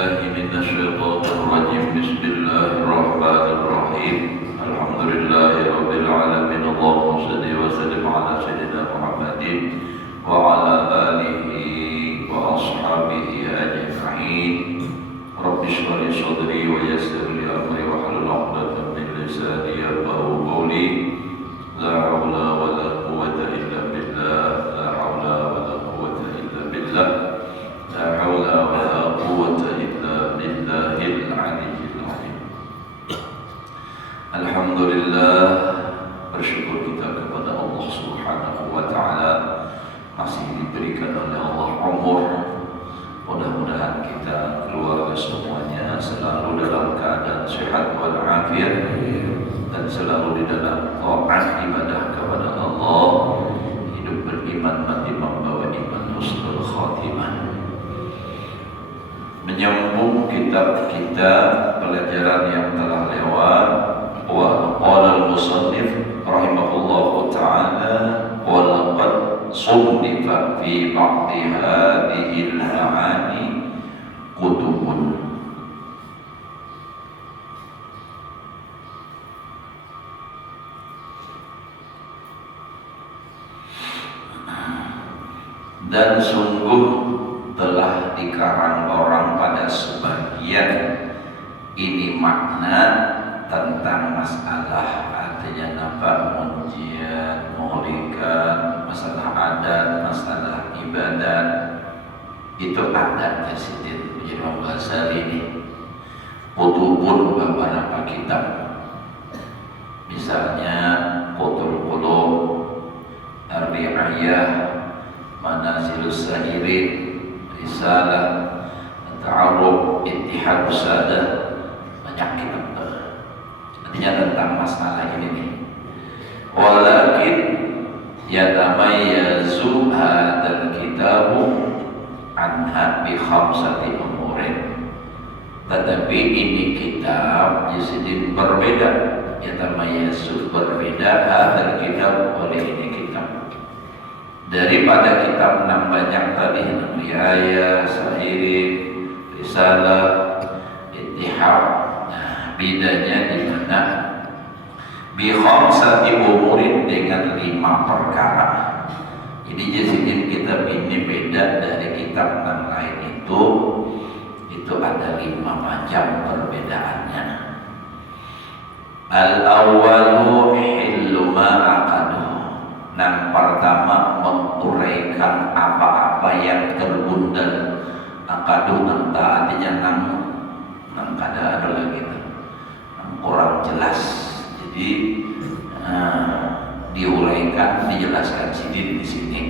بالله من الشيطان الرجيم. بسم الله الرحمن الرحيم. الحمد لله رب العالمين. اللهم صل وسلم على سيدنا محمد وعلى آله وأصحابه أجمعين. رب اشرح لي صدري ويسر لي أمري واحلل عقدة من لساني يفقهوا قولي. لا حول ولا قوة إلا بالله. لا حول ولا قوة إلا بالله. لا حول ولا قوة إلا بالله العلي العظيم. Alhamdulillah, bersyukur kita kepada Allah Subhanahu wa Ta'ala, masih diberikan oleh Allah umur. Mudah-mudahan kita keluarga semuanya selalu dalam keadaan sehat walafiat dan selalu di dalam taat ibadah kepada Allah, hidup beriman, mati membawa iman, husnul khatimah. Menyambung kitab kita pelajaran yang telah lewat, wa qala al-musannif rahimahullahu ta'ala wa laqad sunnifa fi ba'di hadhihi al-ma'ani kutubun. Dan sungguh telah dikarang orang pada sebagian ini makna tentang masalah artinya nafas, munjiat, muhrikat, masalah adat, masalah ibadat, itu adatnya sidin. Jadi membahas ini kutubun beberapa kitab, misalnya Qutul Qulub, Ar-Ri'ayah, Manazilus Sahirin, Risalah, Ta'aruf, Ittihadus Sadah, banyak kitab. Artinya tentang masalah ini nih. Walakin yatamayyazu hadzal kitabu anha bi khamsati umurin. Tetapi ini kitab jadi berbeda, yatamayyazu berbeda hadzal kitab oleh ini kitab daripada kitab 6 banyak tadi, Riayah, Sahirin, Risalah, Ittihad. Bedanya di mana? Bi khamsati umurin, dengan 5 perkara. Jadi jadiin kitab ini beda dari kitab yang lain itu ada 5 macam perbedaannya. Al-awwalu hillu ma'aqadu. Yang pertama menguraikan apa-apa yang tergundal. Akadu nanta artinya nang kada ada lagi kurang jelas, jadi diuraikan, dijelaskan di sini.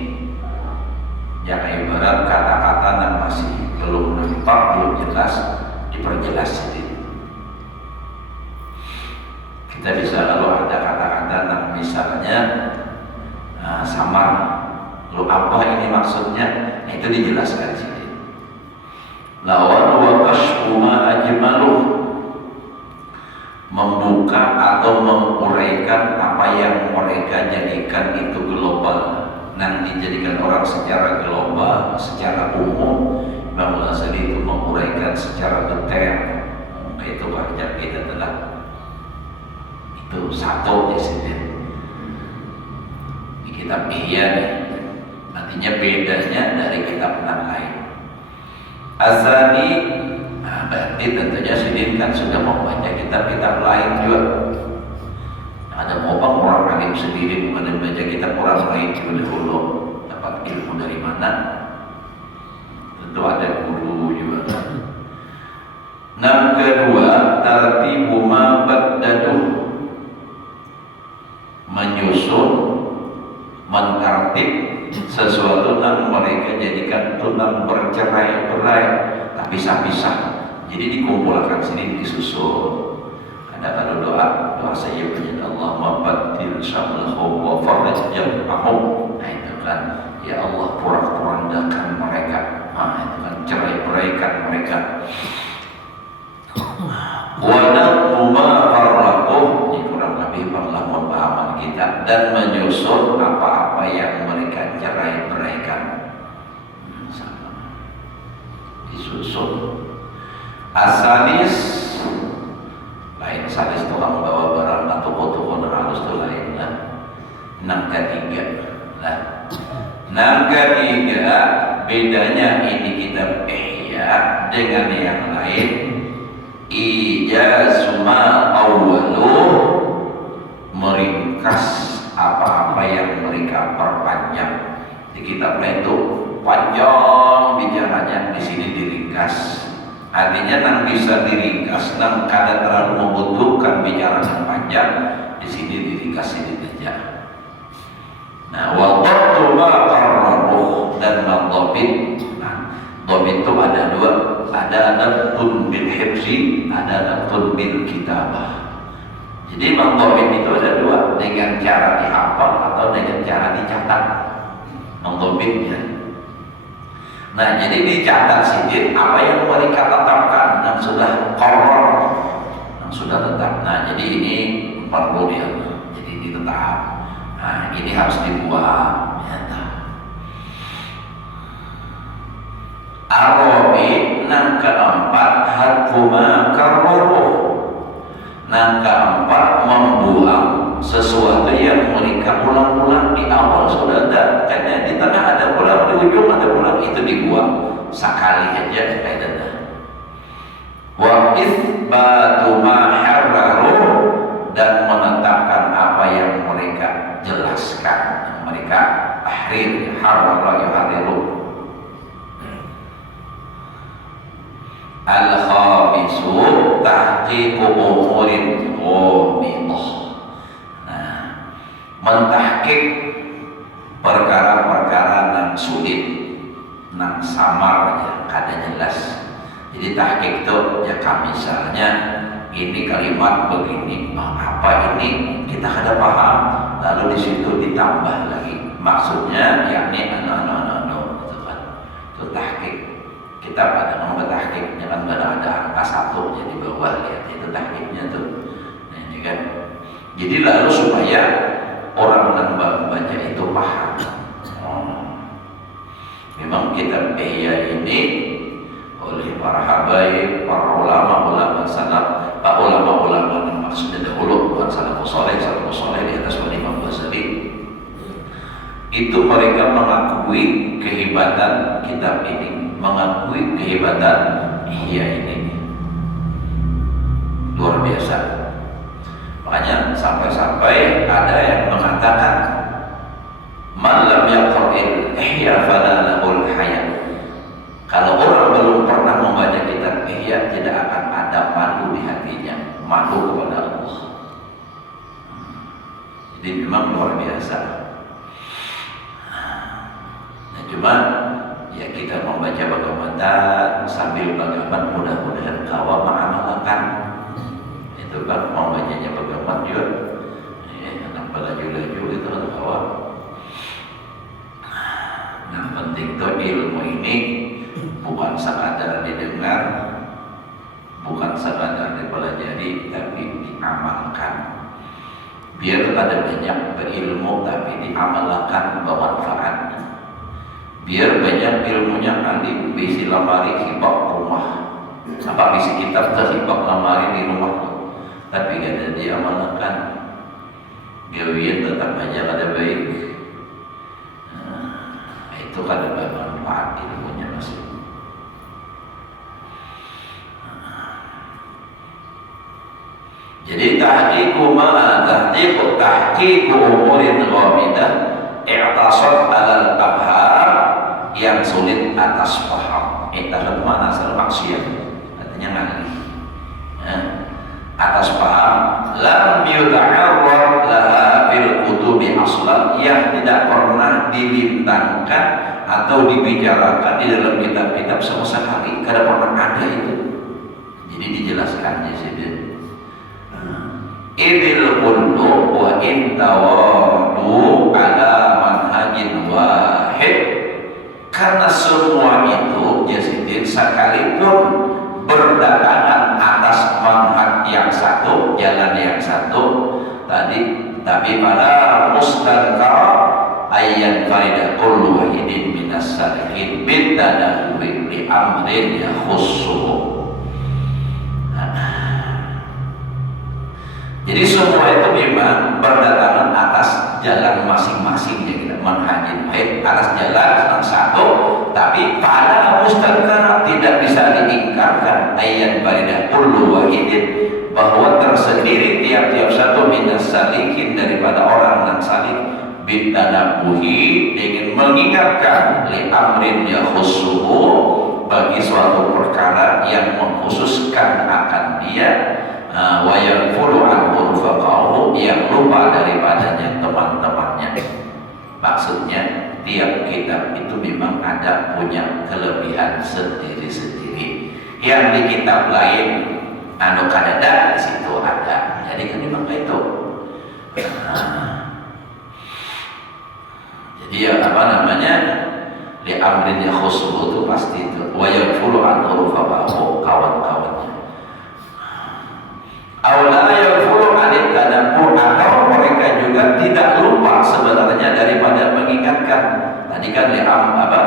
Jangan ibarat kata-kata yang masih belum nampak, belum jelas, diperjelas sedikit. Kita bisa kalau ada kata-kata yang misalnya samar, lo apa ini maksudnya, itu dijelaskan sedikit. Lawan wa kashfu ma ajmaluh, membuka atau menguraikan apa yang mereka jadikan itu global, dan dijadikan orang secara global, secara umum. Imam Ghazali itu menguraikan secara detail. Itu banyak kita telah itu satu di sini di kitab Ihya nih. Artinya bedanya dari kitab yang lain. Asani, berarti tentunya Sidin kan sudah membaca kitab-kitab lain juga. Ada mau orang alim sendiri bukan membaca kitab orang lain dulu, dapat ilmu dari mana? Tentu ada guru juga. Yang kedua, tartibu ma baddaduh, menyusun, mentartib sesuatu yang mereka jadikan tunang bercerai-berai, tapi pisah-pisah. Jadi dikumpulkan sini, disusun. Ada pada doa saya punya Allah mabatil syamlahum wa faraj jam'ahum. Nah itu kan, ya Allah porak-porandakan mereka. Nah itu kan, cerai-beraikan mereka. Wa naqmu ma farraqu, ini kurang lebih perlah pemahaman kita, dan menyusun apa-apa yang mereka cerai-beraikan. Disusun. Asalis lain salis tukang bawa barang atau toko-toko halus itu lain lah. Nangka tiga lah. Nangka tiga bedanya ini kitab Ihya dengan yang lain. Ijazuma awwalu meringkas apa-apa yang mereka perpanjang. Di kitab lain itu panjang bicaranya, di sini diringkas. Artinya nang bisa diringkas, nang kada terlalu membutuhkan bicara yang panjang, di sini diringkas ini saja. Nah, wadabtu ma qarraruh dan madzabit. Nah, dhabit itu ada dua, ada adabtun bil hifzi, ada adabtun bil kitabah. Jadi madzabit itu ada dua, dengan cara dihafal atau dengan cara dicatat. Madzabitnya. Nah, jadi dicatat sedikit apa yang mereka tetapkan dan sudah qarrar, yang sudah tetap. Nah, jadi ini perlu dia, jadi ditetap. Nah, ini harus dibuat. Arabi nang keempat harfuma karwaruh. Nang keempat membuang sesuatu yang mereka ulang-ulang di awal sudah ada, karena di tengah ada ulang, di ujung ada ulang, itu dibuang sekali aja kayak ada. Wa itsbatu ma harraru dan menetapkan apa yang mereka jelaskan, yang mereka tahrir, harrara yuharriru. Al-khamisu tahqiqu umurin ghamidah. Nah, mentahqiq perkara-perkara yang sulit, yang samar aja, kada jelas. Jadi tahqiq itu ya misalnya ini kalimat begini, apa ini kita kada paham, lalu di situ ditambah lagi maksudnya, yakni itu kan, itu tahqiq. Kita pada mau bertahqiq, jangan ada angka satu jadi bawah, lihat itu tahqiqnya tuh. Nah, ini kan. Jadi lalu supaya orang yang membaca itu paham. Memang kitab Ihya ini oleh para habaib, para ulama salaf, para ulama-ulama yang maksudnya dahulu, bukan salafus saleh di atas Imam Ghazali. Itu mereka mengakui kehebatan kitab ini, mengakui kehebatan Ihya ini. Luar biasa. Makanya sampai-sampai ada yang mengatakan man lam yaqra'il Ihya fala lahul hayat. Kalau orang belum pernah membaca kitab Ihya, tidak akan ada malu di hatinya, malu kepada Allah. Jadi memang luar biasa. Nah, cuma ya kita membaca bagaimana sambil bagaimana, mudah-mudahan kawan mengamalkan. Itu kan mau bacanya bagaimana juga, anak laju-laju itu kawan. Yang penting tuh ilmu ini bukan sekadar didengar, bukan sekadar dipelajari, tapi diamalkan. Biar ada banyak berilmu tapi diamalkan bermanfaat. Biar banyak ilmunya alim, bisi lemari hibak rumah, apa bisi kitab terhibak lemari di rumah, tapi kada diamalkan. Gawian tetap aja kada baik. Itu kada bermanfaat ilmunya masih. Jadi tahqiqu umurin ghamidah, i'tasad alal abhar, yang sulit atas paham. I'tasad mana asal maksiat, artinya ngalih. Atas paham, lam yuta'arrad laha fil kutubi aslan, yang tidak pernah dibintangkan atau dibicarakan di dalam kitab-kitab sama sekali, kada pernah ada itu. Jadi dijelaskan di sini. Idil kullu wa intawardu ala manhajin wahid, karena semua itu jasidin sekalipun berdatangan atas manhaj yang satu, jalan yang satu tadi, tapi pada mustadkar ayat farida kullu wahidin minas salihin bintadahwi li amrin ya khusuh. Jadi semua itu memang berdatangan atas jalan masing-masing ya kita manhajin baik atas jalan yang satu, tapi pada mustaqar tidak bisa diingkarkan ayat baridah kullu wahidin bahwa tersendiri tiap-tiap satu minas salikin daripada orang yang salik bitanabuhi dengan mengingatkan li amrin yakhussuhu bagi suatu perkara yang mengkhususkan akan dia wa yaghfulu an urfaqahu yang lupa daripadanya teman-temannya. Maksudnya tiap kitab itu memang ada punya kelebihan sendiri-sendiri. Yang di kitab lain anu kadada di situ ada. Jadi kan memang itu. Jadi ya apa namanya? Li amrin yakhussuhu itu pasti itu. Wa yaghfulu an urfaqahu kawan-kawannya. Aula yaghfulu anit tadabbur atau mereka juga tidak lupa sebenarnya daripada mengingatkan. Tadi kan li'am apa?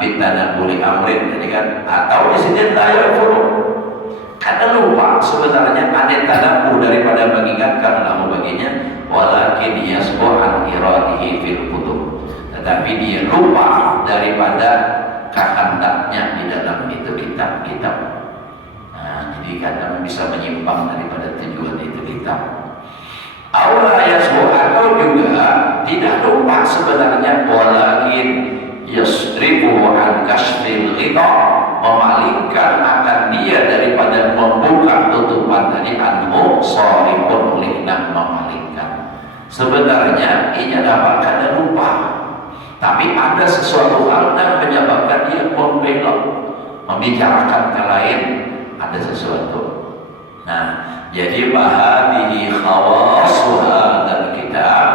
Bitanabburi amrin jadi kan atau di sini la yaghfulu. Karena lupa sebenarnya anit tadabbur daripada mengingatkan lahu baginya walakin yasbu an iradihi fil kutub. Tetapi dia lupa daripada kehendaknya di dalam itu kitab-kitab. Jadi kadang bisa menyimpang daripada tujuan itu kita. Allah yasbu atau juga tidak lupa sebenarnya walakin yasrifu an kasfil ghita memalingkan akan dia daripada membuka tutupan tadi anhu sarifun lihna memalingkan. Sebenarnya ini dapat kadang lupa, tapi ada sesuatu hal yang menyebabkan dia membelok membicarakan ke lain. Ada sesuatu. Nah, jadi bahadihi khawasu hadzal kitab,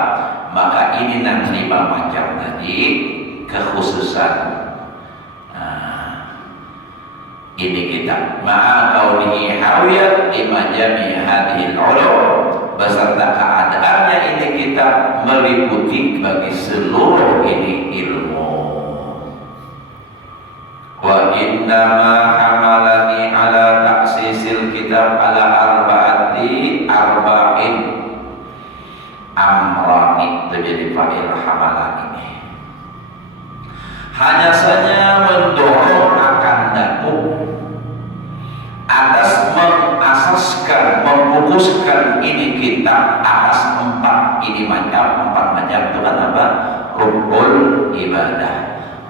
maka ini yang 5 macam tadi kekhususan. Nah, ini kitab. Ma'a kaunihi hawiyat lima jami hadhil ulum beserta keadaannya ini kitab meliputi bagi seluruh ini ilmu. Wa innama hamalani ala taksisil kitab ala arba'in amrani. Itu jadi fa'il hamalani. Hanya saja mendorong akan daku atas mengasaskan, memfokuskan ini kitab atas 4 ini macam 4 macam itu kan apa? Rukun ibadah,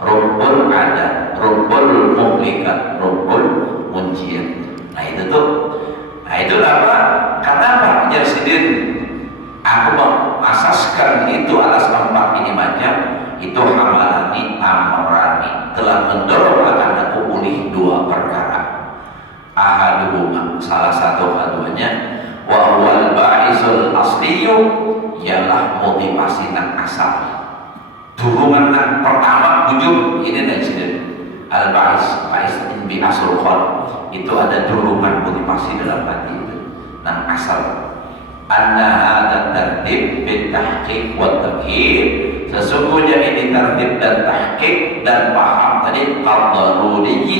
rukun adat, rukun muhlikat, rukun munjiat. Nah itu tuh, nah itu apa? Kenapa Jasidin aku mengasaskan itu atas 4 ini macam itu hamalani amrani telah mendorong akan aku pulih 2 perkara. Ahaduhuma salah satu keduanya wa huwal ba'isul asliyu ialah motivasi nang asal. Dorongan yang pertama wujud ini dan sini al-ba'is bi asrul khol itu ada dorongan motivasi dalam hati itu dan asal anna hadza tartib bit tahqiq wa takhir sesungguhnya ini tertib dan tahqiq dan paham tadi qadaruni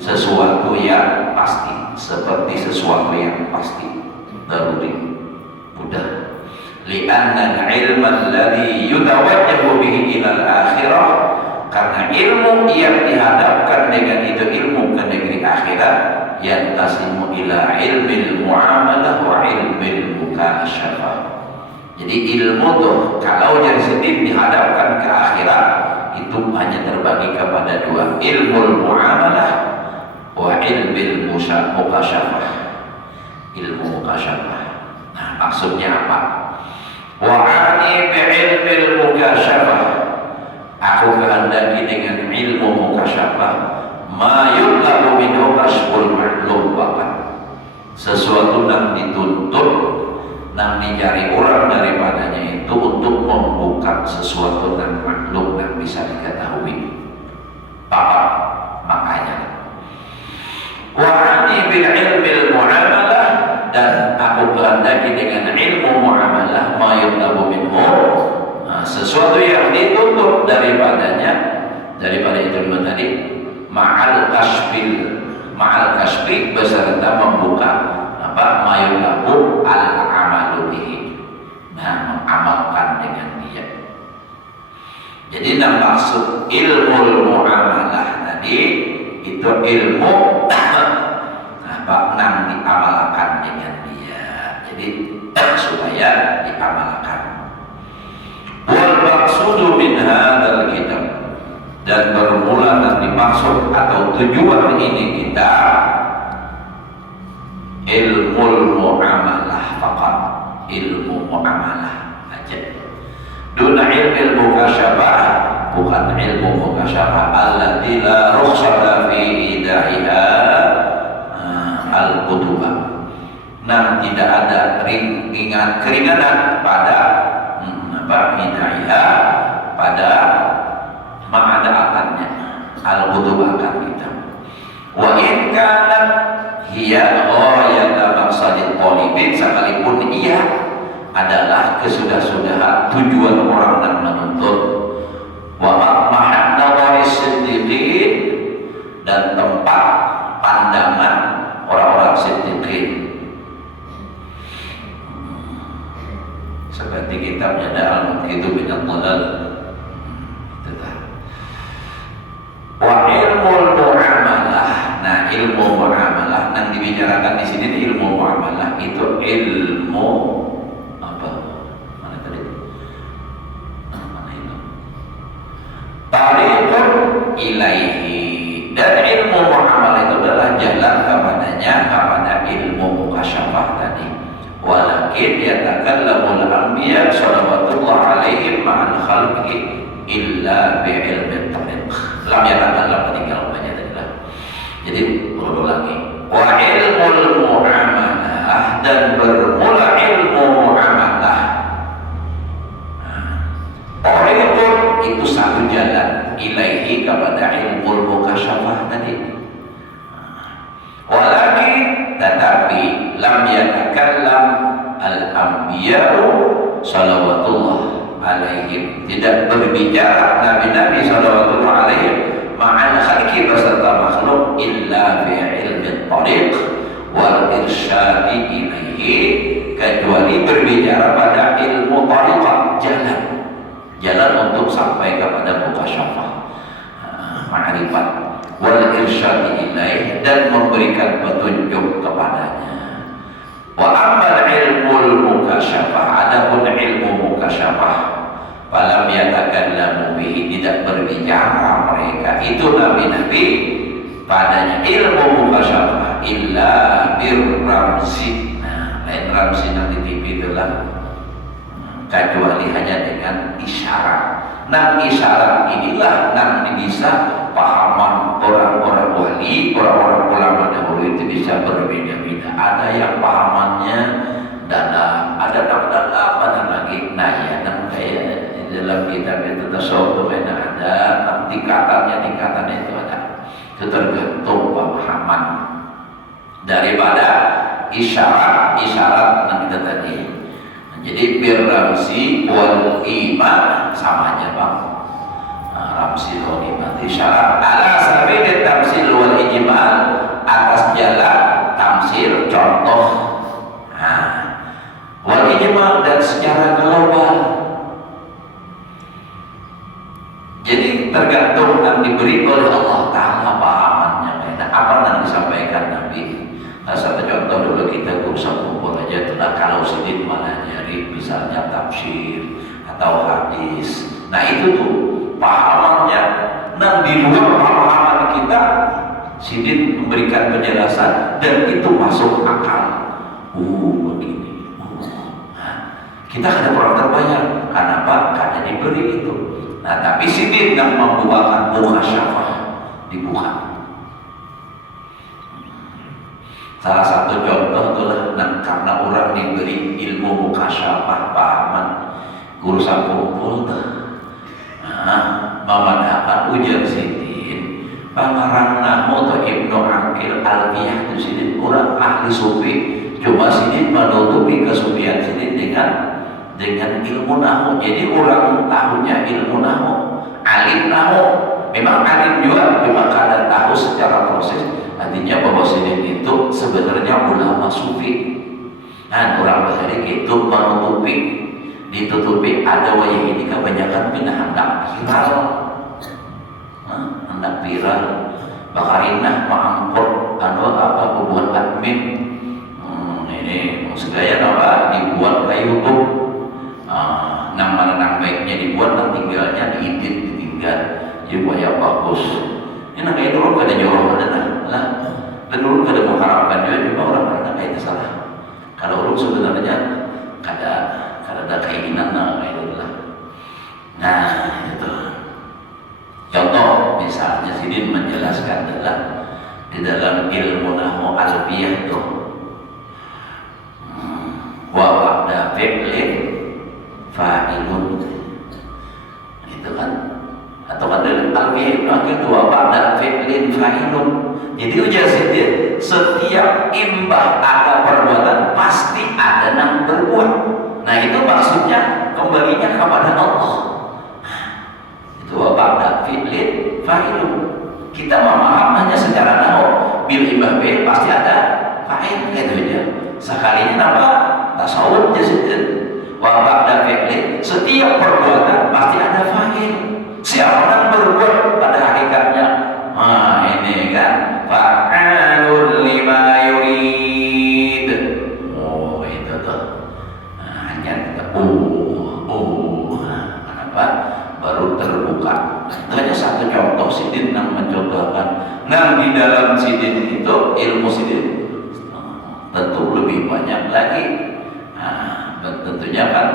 sesuatu yang pasti seperti sesuatu yang pasti daruri mudah li'anna al-ilma alladhi yutawajjahu bihi ila al-akhirah karena ilmu yang dihadapkan dengan itu ilmu ke negeri akhirat yantasimu ila ilmil muamalah wa ilmil mukasyafah. Jadi ilmu tuh kalau jadi sedih dihadapkan ke akhirat itu hanya terbagi kepada 2, ilmu muamalah wa ilmil mukasyafah. Ilmu mukasyafah. Nah, maksudnya apa? Wa'ani bi'ilmil mukasyafah aku kehendaki dengan ilmu mukasyafah ma yutlabu minhu kashful ma'lum bakat sesuatu yang dituntut yang dicari orang daripadanya itu untuk membuka sesuatu yang maklum yang bisa diketahui bakat makanya wa'ani bi'ilmil mu'amalah dan aku kehendaki dengan ilmu muamalah ma yutlabu minhu sesuatu yang dituntut daripadanya daripada ilmu tadi ma'al kasfi beserta membuka mayulaku al-amalu bihi. Nah, mengamalkan dengan dia. Jadi maksud ilmu muamalah tadi itu ilmu nang diamalkan dengan dia. Jadi supaya diamalkan. Wal maqsudu min hadzal kitab, dan bermula nanti maksud atau tujuan ini kita ilmu muamalah faqat, ilmu muamalah aja. Duna ilmu mukasyafah, bukan ilmu mukasyafah allati la rukhsata fi idaiha al-kutubah. Nah, tidak ada keringanan pada idaiha, pada mengadakannya al-kutubah akan kita. Wa in kanat hiya ghayata maqsadil qalibin, sekalipun ia adalah kesudah-sudahan tujuan orang yang menuntut. Wa ma'mahad nadharis siddiqin, dan tempat pandangan orang-orang siddiqin. Seperti kitabnya Al-Muqidhu bin Al-Dhalal. Wa ilmu muamalah. Nah, ilmu muamalah yang dibicarakan di sini ilmu muamalah itu ilmu apa? Mana tadi? Mana itu? Tariqun ilaihi. Dan ilmu muamalah itu adalah jalan kepadanya, kepada ilmu mukasyafah tadi. Walakin yatakallamul anbiya salawatullah alaihim ma'al khalqi illa bi'ilmi tariq. Lam yatakallam tinggal banyak tadi lah. Jadi berulang lagi. Wa ilmul muamalah, dan bermula ilmu muamalah. Tariqun itu satu jalan ilaihi, kepada ilmu mukasyafah tadi. Walakin tetapi lam yatakallam al-anbiya'u salawatullah alaihim, tidak berbicara nabi-nabi salawatullah alaihim ma'al khalqi, beserta makhluk, illa fi ilmi tariq wal irsyadi ilaihi, kecuali berbicara pada ilmu tariqah, jalan untuk sampai kepada mukasyafah, ma'rifat, wal irsyadi ilaihi, dan memberikan petunjuk kepadanya. Wa ammal ilmul mukasyafah, adapun ilmu mukasyafah, falam yatakallamu bihi, tidak berbicara mereka itu nabi-nabi padanya ilmu mukasyafah illa birramzi. Nah, lain ramzi yang di TV itulah, kecuali hanya dengan isyarat. Nah, isyarat inilah yang bisa pahaman orang-orang wali, orang-orang ulama dahulu itu bisa berbeda-beda. Ada yang pahamannya dalam, ada dalam lagi. Nah, ya, kayak dalam kitab itu tasawuf itu ada tingkatannya itu ada. Itu tergantung pemahaman daripada isyarat yang kita tadi. Jadi birramsi wal iman samanya bang. Ramsi wal iman isyarat ala sabili tamsil wal ijmal, atas jalan tamsil contoh, wal ijmal, dan secara global. Jadi tergantung yang diberi oleh Allah Ta'ala pahamannya. Apa yang disampaikan Nabi. Nah, satu contoh dulu, kita kursa kumpul aja, kalau sedikit mana nyari misalnya tafsir atau hadis. Nah, itu tuh pahamannya. Nah, di luar pemahaman kita, sidin memberikan penjelasan dan itu masuk akal. Begini. Kita ada pernah terbayang. Kenapa? Karena diberi itu. Nah, tapi sidin yang membuahkan mukasyafah dibuka. Salah satu contoh itulah karena orang diberi ilmu mukasyafah pahaman, guru sakumpul memadahkan ujar sidin pamarang namu atau Ibnu Aqil Alfiyah itu sidin orang ahli sufi, cuma sidin menutupi kesufian sidin dengan ilmu nahu. Jadi orang tahunya ilmu nahu, alim nahu, memang alim juga, cuma kadang tahu secara proses. Artinya bahwa sidin itu sebenarnya namanya ulama sufi. Nah, orang bahari gitu menutupi, ditutupi ada wayah ini kebanyakan pindah hendak viral, hendak viral. Bakarinah mangkut apa bubuhan admin, ini segaya apa dibuat ke YouTube. Nama baiknya dibuat, nanti tinggalnya diedit, ditinggal, jadi wayah bagus. Ini kayak dulu kada jauh ada lah, dan dulu kada mengharapkan juga cuma orang kada kayak itu salah. Kalau orang sebenarnya kada ada keinginan kayak itu lah. Nah itu contoh misalnya Sidin menjelaskan di dalam ilmu nahwu alfiyah tuh wa ba'da fi'lin fa'ilun itu kan, atau kan dalam alfiyah itu wa ba'da fi'lin fa'ilun. Jadi ujar Sidin setiap imbah ada perbuatan pasti ada yang berbuat. Nah itu maksudnya kembalinya kepada Allah. Itu wa ba'da fi'lin fa'ilun. Kita memahaminya secara nahwu, bil imbah fi'il pasti ada fa'il gitu aja. Sekalinya apa? Tasawuf jadi wa ba'da fi'lin, setiap perbuatan pasti ada fa'il. Siapa yang berbuat pada hakikatnya? Ini kan fa'alul lima yurid. Oh itu tuh. Hanya kita apa? Baru terbuka. Itu hanya satu contoh Sidin yang mencontohkan. Nah di dalam Sidin itu ilmu Sidin tentu lebih banyak lagi. Tentunya kan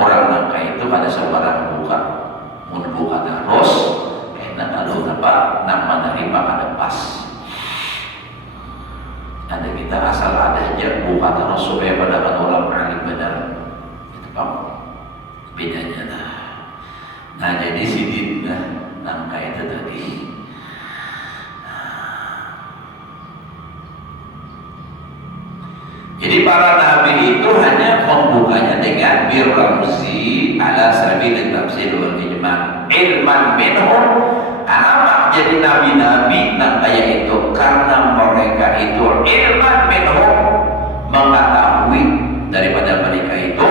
orang nangka itu pada sebarang buka, buka terus. Enak kalau apa nama dari maka pas. Ada kita asal ada aja buka terus supaya pada orang alim benar. Itu pak bedanya dah. Nah jadi Sidin nangka itu tadi. Jadi para nabi itu hanya membukanya dengan birramzi ala sabilit tafsir wal ijma' ilman minhum. Kenapa jadi nabi-nabi kayak itu? Karena mereka itu ilman minhum, mengetahui daripada mereka itu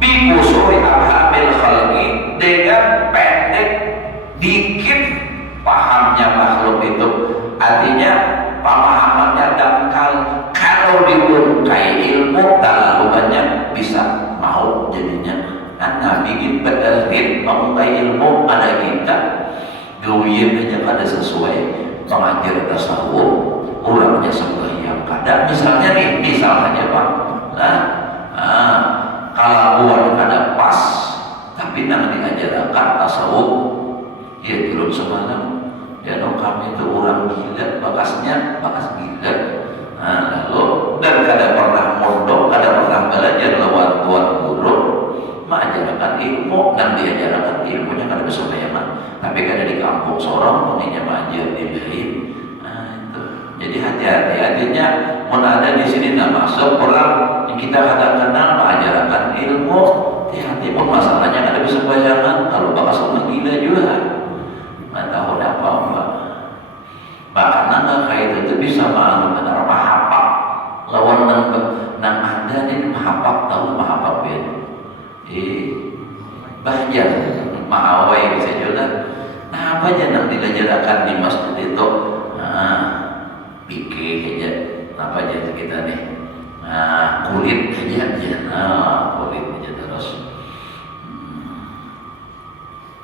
bi usuri afhamil khalqi, dengan pendek dikit pahamnya makhluk itu. Artinya pemahamannya dangkal. Kalau dibungkai ilmu terlalu banyak bisa mau jadinya. Kan Nabi kita berilmu mengungkai ilmu ada kita gawin aja kada sesuai mengajar tasawuf, orangnya sembahyang kada. Misalnya nih, misalnya Pak, kalau buat kada pas, tapi nang diajarkan tasawuf, ya turun semalam. Ya no, kami itu orang gila, bakas gila. Lalu dan kada pernah mondok, kada pernah belajar lawan tuan guru, mengajarkan ilmu dan diajarkan ilmunya kada bersembayangan, tapi kada di kampung sorong pengennya mengajar di lain. Itu. Jadi hati-hati, artinya mau ada di sini nak masuk orang yang kita kada kenal mengajarkan ilmu, hati-hati pun masalahnya kada bersembayangan, kalau bakas orang gila juga, nggak tahu apa. Bahkan nangga kayak itu bisa benar mahapak lawan nang ada nih mahapak, tahu mahapak ben bahaya mahawai bisa juga. Nah apa aja nang diajarkan di masjid itu pikir aja apa aja kita nih kulit aja kulit aja terus.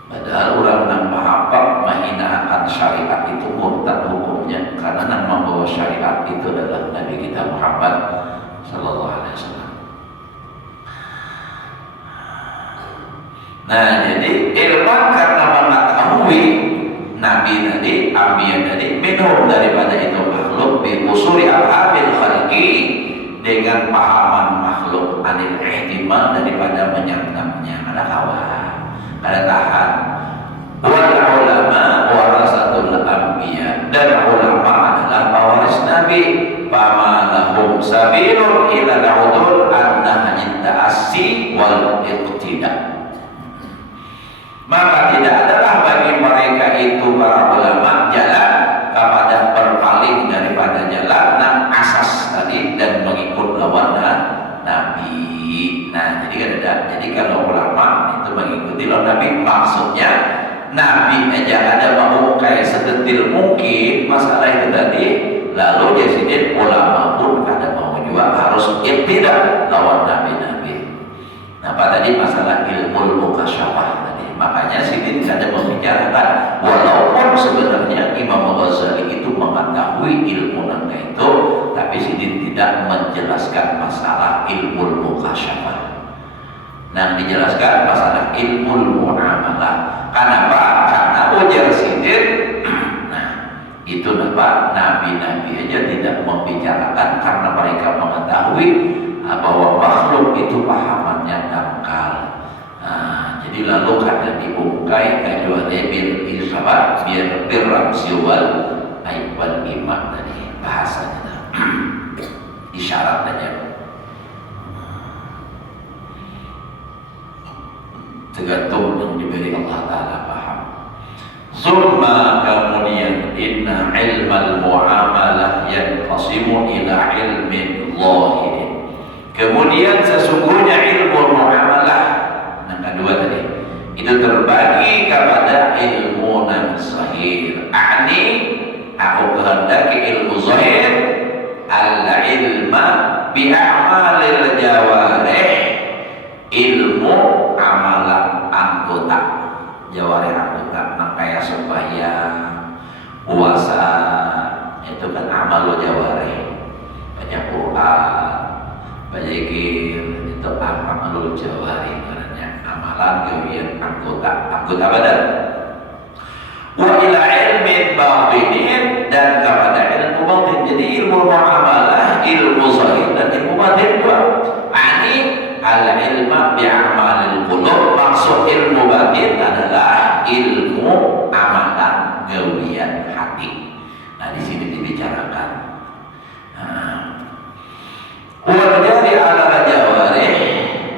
Padahal orang nang mahapak menghinakan syariat itu murtad hukumnya, karena yang membawa syariat itu adalah Nabi kita Muhammad Sallallahu Alaihi Wasallam. Nah jadi ilmu karena mengetahui Nabi tadi, Ambiya tadi, minhum daripada itu makhluk bi usuri afhamil khalqi, dengan pahaman makhluk anil ihtimal daripada menyantapnya. Ada kawan, ada tahan. Wal ulama warasatul anbiya, dan ulama adalah pewaris Nabi. Fama lahum sabilun ila al-udul an-nahyi ta'assi wal iqtida. Maka tidak adalah bagi mereka itu para ulama jalan kepada berpaling daripada jalan nang lawan Nabi. Nah, jadi kalau ulama itu mengikuti lawan Nabi, maksudnya Nabi aja ada mau kayak sedetil mungkin masalah itu tadi, lalu jadi ulama pun ada mau juga harus tidak lawan Nabi. Nah, apa tadi masalah ilmu mukasyafah tadi, makanya sini ada membicarakan walaupun sebenarnya Imam Ghazali itu mengetahui ilmu nangka itu, tapi sini tidak menjelaskan masalah ilmu mukasyafah. Nah, dijelaskan masalah ilmu muamalah. Kenapa? Karena ujar sidir. Nah, itu kenapa nabi-nabi aja tidak membicarakan karena mereka mengetahui bahwa makhluk itu pahamannya dangkal. Nah, jadi lalu kada diungkai kecuali biar ramsi wal iman tadi bahasanya. Isyarat aja. Tergantung yang diberi Allah Ta'ala paham. Summa kemudian inna ilmal muamalah yanqasimu ila ilmin zahirin. Kemudian sesungguhnya ilmu muamalah yang kedua tadi itu terbagi kepada ilmu yang zahir. Aku kehendaki ilmu zahir al-ilma bi'amalil jawarih, ilmu amalan anggota jawarih anggota, makanya sembahyang, puasa itu kan amal jawarih, baca Quran, baca zikir itu amal jawarih, karena amalan gawian anggota badan. Wa ila ilmin batinin, dan kepada ilmu batin. Jadi ilmu muamalah, ilmu zahir dan ilmu batin dua. Ani al-ilma bi'amalil qulub, maksud ilmu batin adalah ilmu amalan gawian hati. Nah, di sini dibicarakan. Wajari ala jawarih,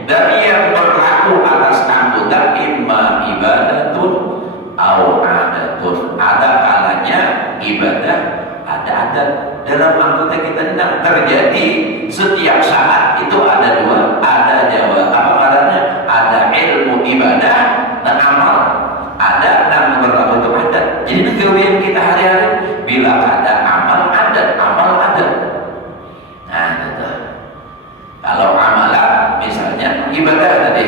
dari yang berlaku atas anggota imma ibadatun au adatun. Ada kalanya ibadah, ada adat. Dalam anggota kita tidak terjadi setiap saat itu ada dua, ada jawab apa katanya, ada ilmu ibadah dan amal, ada dan berlaku itu adat. Jadi kegawian kita hari-hari bila ada amal adat. Nah, itu. Kalau amalan misalnya ibadah tadi,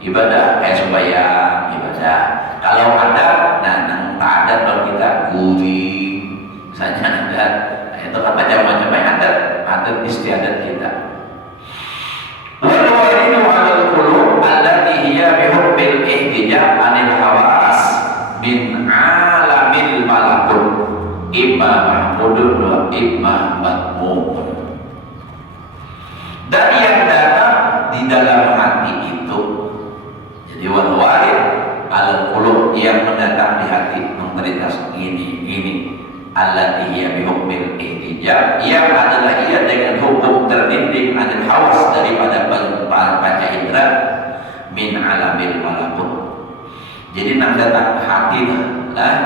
ibadah kayak sembahyang ibadah. Kalau adat, nah adat kalau kita guri misalnya adat, nah, itu kan macam-macam adat istiadat kita. Wal waridu 'alal qulub allati hiya bihubbil ihtijab 'anil hawas min 'alamil malakut imma mahmudun wa imma madmum. Dan yang datang di dalam hati itu, jadi wal warid 'alal qulub, yang mendatang di hati mentalitas ini allati hiya bihukmil ihtijab, yang adalah ia dengan hukum terdinding anil hawas, daripada panca indera, min alamil malakut. Jadi nang datang ke hati lah,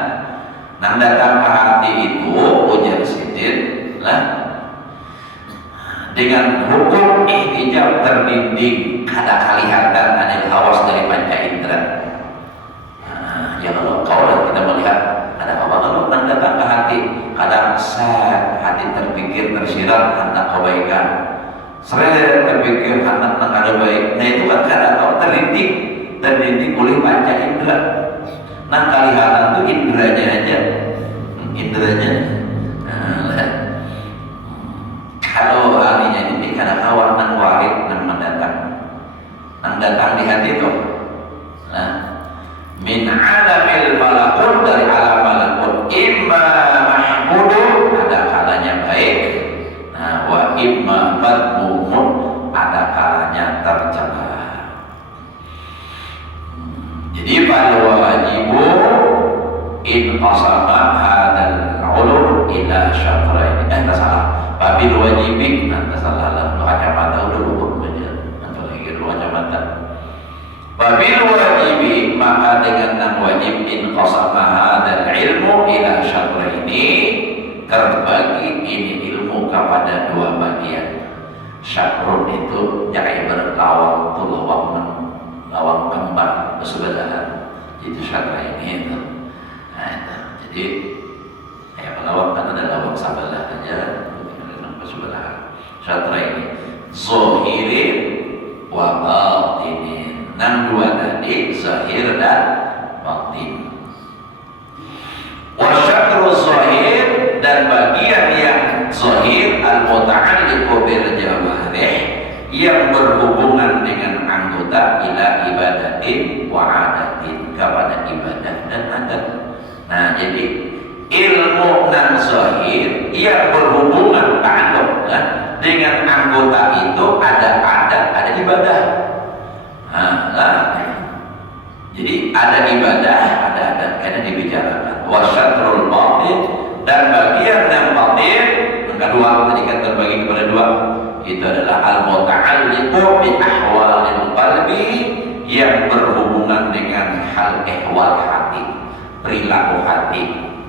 nang datang ke hati itu ujar sidin lah, dengan hukum ihtijab terdinding kada kelihatan anil hawas dari panca indera. Ya kalau kita melihat ada apa kalau nang datang ke hati, kadang hati terpikir tersirat hendak kebaikan, sering terpikir hendak ada baik. Nah itu kan kadang kalau terdidik oleh panca indera. Nang kelihatan itu inderanya aja, inderanya. Kalau harinya ini kadang awal nang warid nang datang di hati itu. Nah, min alamil malakut, dari alam malakut, imma mahmudun, ada kalanya baik, nah wa imma madmumun, ada kalanya tercela. Jadi pada wajibu in qasama hadal ulum ila syatrain, salah, babil wajibik, salah lah, kacamata udah lupa aja, lagi kacamata. Babil wajibi, maka dengan nang wajib in qasama hadzal ilmu ila syarraini, terbagi ini ilmu kepada dua bagian. lawang kembar bersebelahan. Itu syatra ini itu. Nah, itu. Jadi lawang kan ada lawang sebelah aja, bersebelahan. Syatra ini zahirin wa batinin. Nang dua tadi zahir dan batin. Wa syatru zahir, dan bagian yang zahir al-muta'alliqu bil jawarih, yang berhubungan dengan anggota ila ibadatin wa adatin, kepada ibadah dan adat. Nah, jadi ilmu nan zahir yang berhubungan ta'alluq dengan anggota itu ada adat, ada ibadah. Jadi ada ibadah, ada adat, karena dibicarakan. Wa syatrul batin, dan bagian yang batin yang kedua tadi kan terbagi kepada dua, itu adalah al-muta'alliqu bi ahwalil qalbi, yang berhubungan dengan hal ehwal hati, perilaku hati.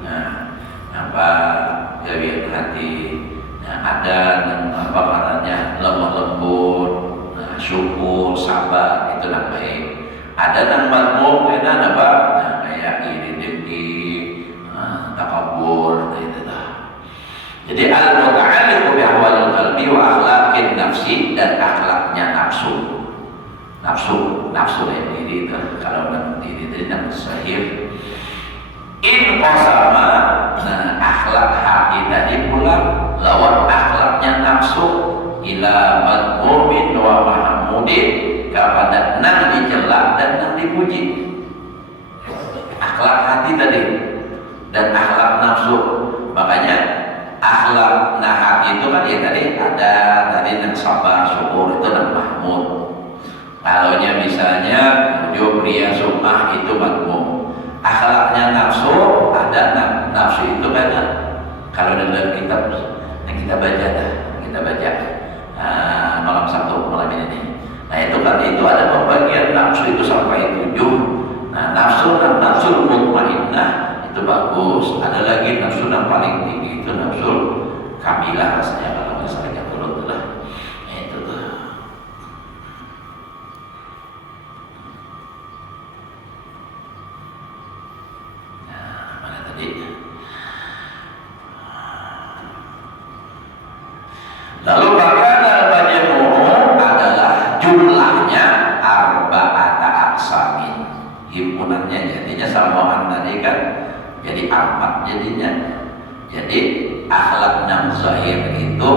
Nah, apa gawian hati, nah, ada apa namanya lemah lembut, nah, syukur, sabar, itu yang baik. Ada yang makmum, ada apa? Nah, kayak iri dengki, takabur, itu dah. Jadi al-muta'alliqu bi ahwalil qalbi wa akhlaqin nafsi, dan akhlaknya nafsu. Nafsu yang diri itu, kalau diri itu nafsu sahih. In qasama, nah, akhlak hati tadi pula lawan akhlaknya nafsu ila madmumin wa mahmudin, kepada nang dicela dan nang dipuji. Akhlak hati tadi dan akhlak nafsu. Makanya akhlak hati itu kan ya tadi ada tadi nang sabar, syukur, itu nang mahmud. Kalau misalnya ujub riya sumah, itu madmum. Akhlaknya nafsu, ada nafsu itu kan kalau dalam kitab yang kita baca malam Sabtu malam ini nih. Nah, itu kan itu ada pembagian nafsu itu sampai 7. Nah, nafsu mutmainnah itu bagus. Ada lagi nafsu yang paling tinggi, itu nafsu kamilah rasanya, kalau misalnya turun lah. Itu tuh. Nah, mana tadi? Lalu bagaimana al-majmu' adalah jumlahnya arba'ata aqsamin. Himpunannya jadinya samaan tadi kan jadi 4 jadinya. Jadi akhlak yang zahir itu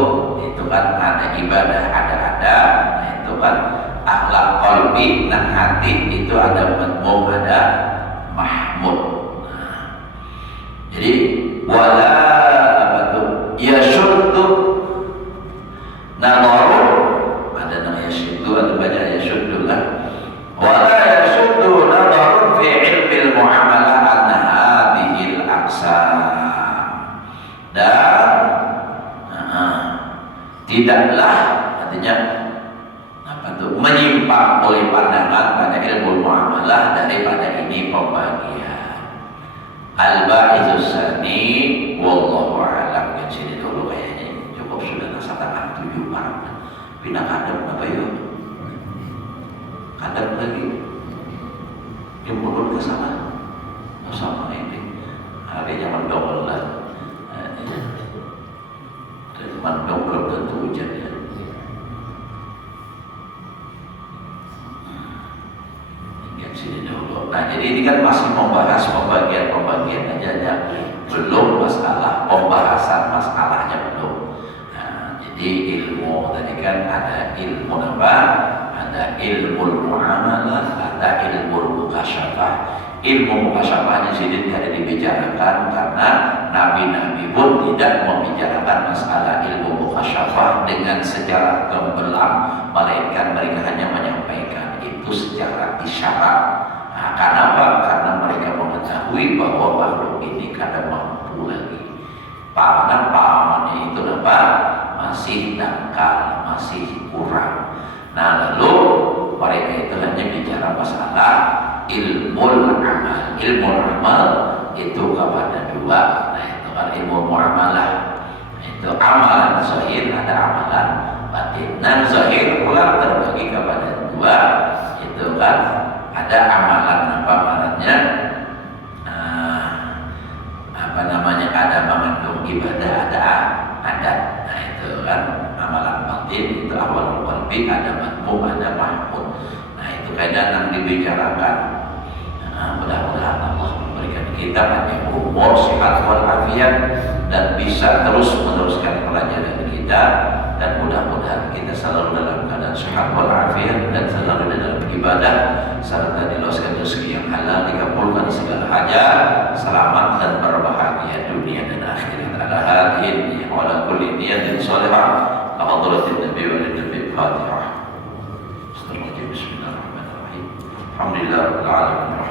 kan ada ibadah, ada adab. Nah, itu kan akhlak qalbi, dan hati itu ada madmum, ada mahmud. Nah, jadi wala apa tuh yashuddu nadharu, ada nama yashuddu, ada baca yashuddu lah. Wala yashuddu nadharun fi ilmil muamalah an hadhil aqsam, dan tidaklah artinya apa tuh menyimpang oleh pandangan pada ilmu muamalah daripada ini pembagian. Al-ba'idzus sani wallahu a'lam. Yang sini dulu kayaknya cukup sudah nasatakan 7 orang. Pindah kadang apa yuk? Kadang lagi dimundur ke sana, sama ini harinya mendongol lah. Mendong belum tentu hujan ya. Hingga sini dulu. Nah, jadi ini kan masih membahas pembagian aja ya, belum masalah pembahasan masalahnya belum. Nah, jadi ilmu tadi kan ada ilmu apa? Ada ilmu muamalah, ada ilmu mukasyafah. Ilmu mukasyafahnya sini tidak dibicarakan karena nabi-nabi pun tidak membicarakan masalah ilmu mukasyafah dengan secara gamblang, melainkan mereka hanya menyampaikan itu secara isyarat. Nah, karena apa? Karena mereka mengetahui bahwa makhluk ini kadang mampu lagi. Pahamannya itu apa? Masih dangkal, masih kurang. Nah, lalu mereka itu hanya bicara masalah ilmu amal. Ilmu amal itu kepada 2. Nah, itu kan ilmu muamalah. Itu amalan zahir, ada amalan batin. Nah, zahir pula terbagi kepada 2. Itu gitu kan. Ada amalannya apa namanya, ada mengandung ibadah, ada adat. Nah itu kan amalan batin, itu awal qalbi, ada matmum, ada mahmud. Nah itu kadang yang dibicarakan. Mudah-mudahan Allah memberikan kita panjang umur, sehat walafiat, dan bisa terus meneruskan pelajaran kita, dan mudah-mudahan kita selalu dalam keadaan sehat walafiat dan selalu dalam ibadah, serta diloskan rezeki yang halal, dikabulkan segala hajat, selamat dan berbahagia dunia dan akhirat. Ala hadihin wa ala kulli niyatin salihah, la hadratin nabi wa nabi Fatihah. Bismillahirrahmanirrahim. Alhamdulillahirabbil alamin.